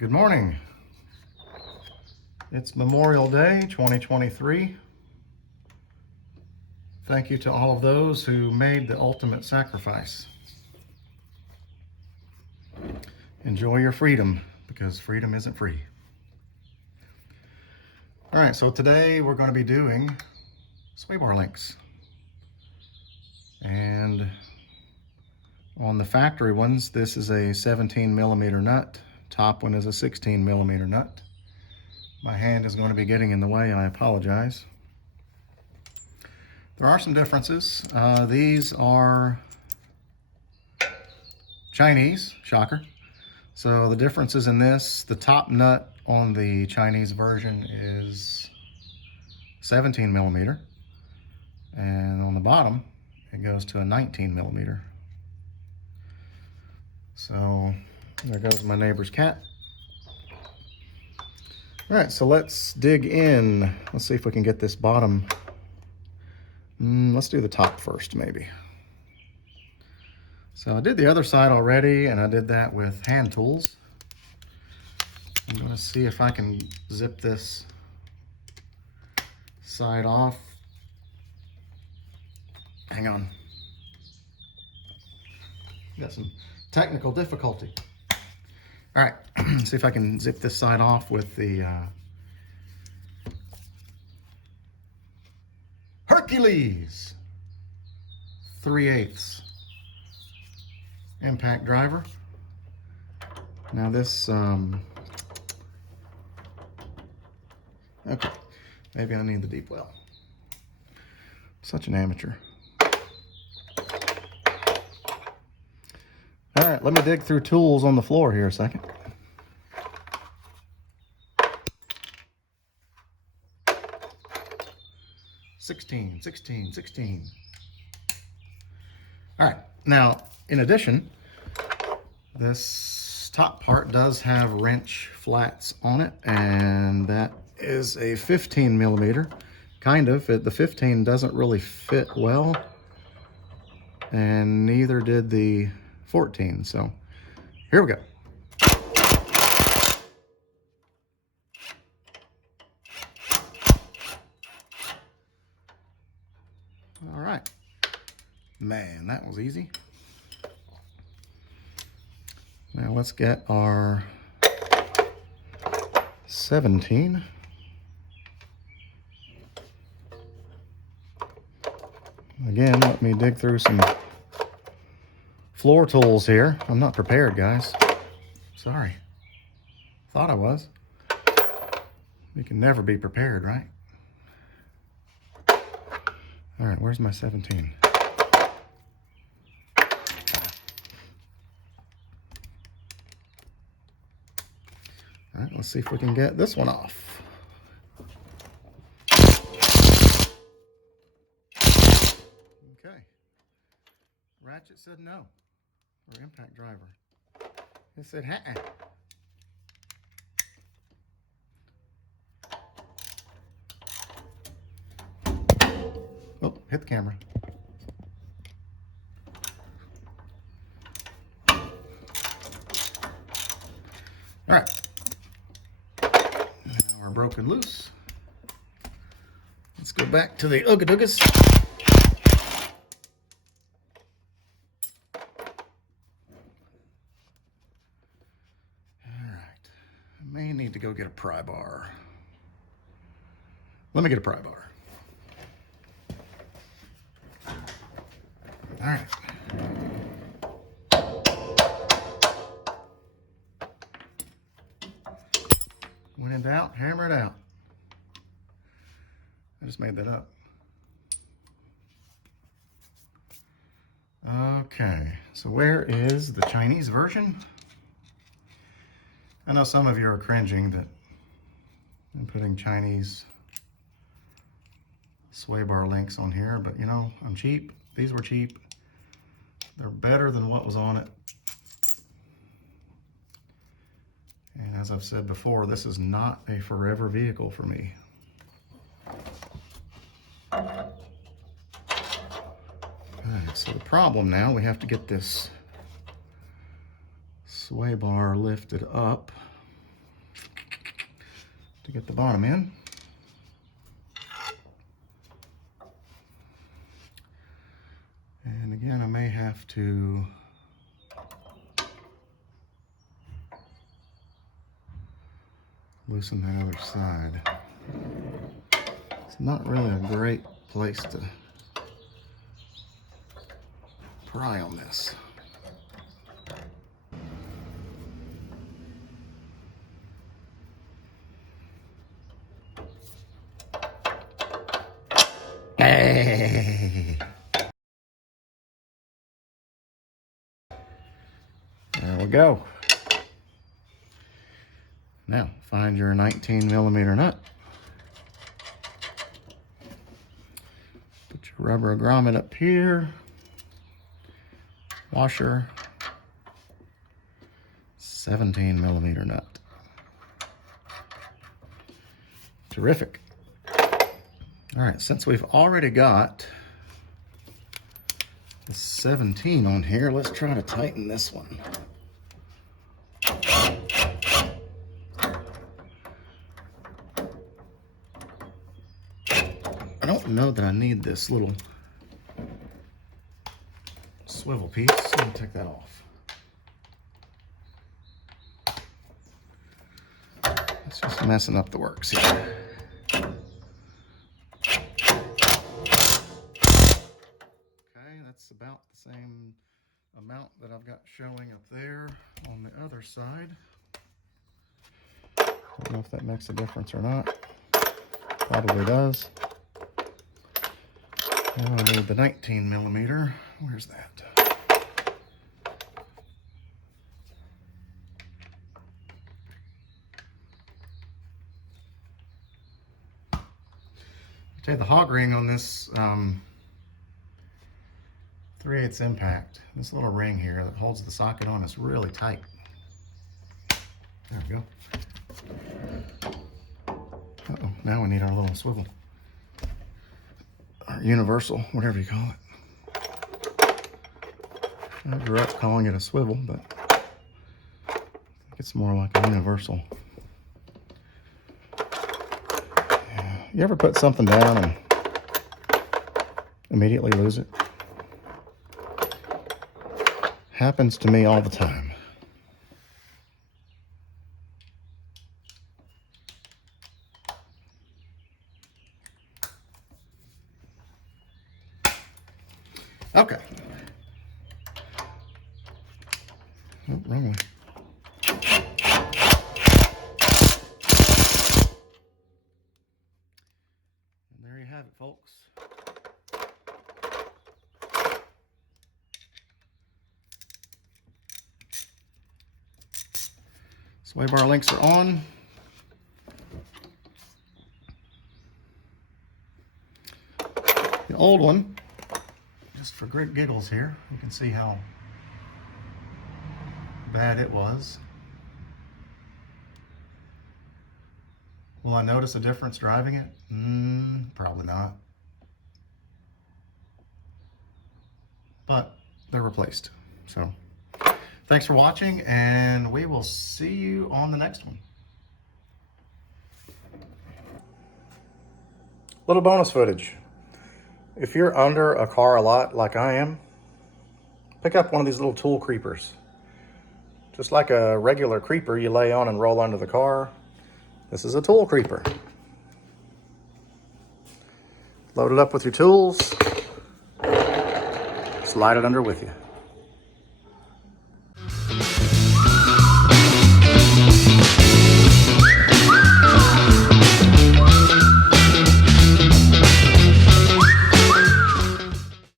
Good morning. It's Memorial Day 2023. Thank you to all of those who made the ultimate sacrifice. Enjoy your freedom, because freedom isn't free. All right, so today we're going to be doing sway bar links. And on the factory ones, this is a 17 millimeter nut. Top one is a 16 millimeter nut. My hand is going to be getting in the way, I apologize. There are some differences. These are Chinese, shocker. So the differences in this, the top nut on the Chinese version is 17 millimeter. And on the bottom, it goes to a 19 millimeter. So there goes my neighbor's cat. All right, so let's dig in. Let's see if we can get this bottom. Let's do the top first, maybe. So I did the other side already, and I did that with hand tools. I'm going to see if I can zip this side off. Hang on. Got some technical difficulty. All right, see if I can zip this side off with the Hercules 3/8 impact driver. Now this, okay, maybe I need the deep well. Such an amateur. All right, let me dig through tools on the floor here a second. Sixteen. All right, now, in addition, this top part does have wrench flats on it, and that is a 15 millimeter. Kind of. The 15 doesn't really fit well, and neither did the 14. So here we go. All right. Man, that was easy. Now let's get our 17. Again, let me dig through some floor tools here. I'm not prepared, guys. Sorry. Thought I was. You can never be prepared, right? All right, where's my 17? All right, let's see if we can get this one off. Okay. Ratchet said no for impact driver. It said, ha-ha. Oh, hit the camera. All right. Now we're broken loose. Let's go back to the Ooga-Doogas. All right. I may need to go get a pry bar. Let me get a pry bar. All right. When in doubt, hammer it out. I just made that up. Okay, so where is the Chinese version? I know some of you are cringing that I'm putting Chinese sway bar links on here, but you know, I'm cheap. These were cheap. They're better than what was on it. And as I've said before, this is not a forever vehicle for me. Okay, so the problem now, we have to get this sway bar lifted up. to get the bottom in. And again, I may have to loosen that other side. It's not really a great place to pry on this. Hey! There we go. Now, find your 19 millimeter nut. Put your rubber grommet up here. Washer. 17 millimeter nut. Terrific. All right, since we've already got the 17 on here, let's try to tighten this one. I don't know that I need this little swivel piece. Let me take that off. It's just messing up the works here. That's about the same amount that I've got showing up there on the other side. I don't know if that makes a difference or not. Probably does. Now I need the 19 millimeter. Where's that? I'll tell you, the hog ring on this 3/8 impact, this little ring here that holds the socket on is really tight. There we go. Uh-oh, now we need our little swivel. Or universal, whatever you call it. I grew up calling it a swivel, but I think it's more like a universal. Yeah. You ever put something down and immediately lose it? Happens to me all the time. Okay. Oh, wrong way. And there you have it, folks. Sway bar links are on. The old one, just for great giggles here, you can see how bad it was. Will I notice a difference driving it? Probably not. But they're replaced. So thanks for watching, and we will see you on the next one. Little bonus footage. If you're under a car a lot like I am, pick up one of these little tool creepers. Just like a regular creeper you lay on and roll under the car, this is a tool creeper. Load it up with your tools, slide it under with you.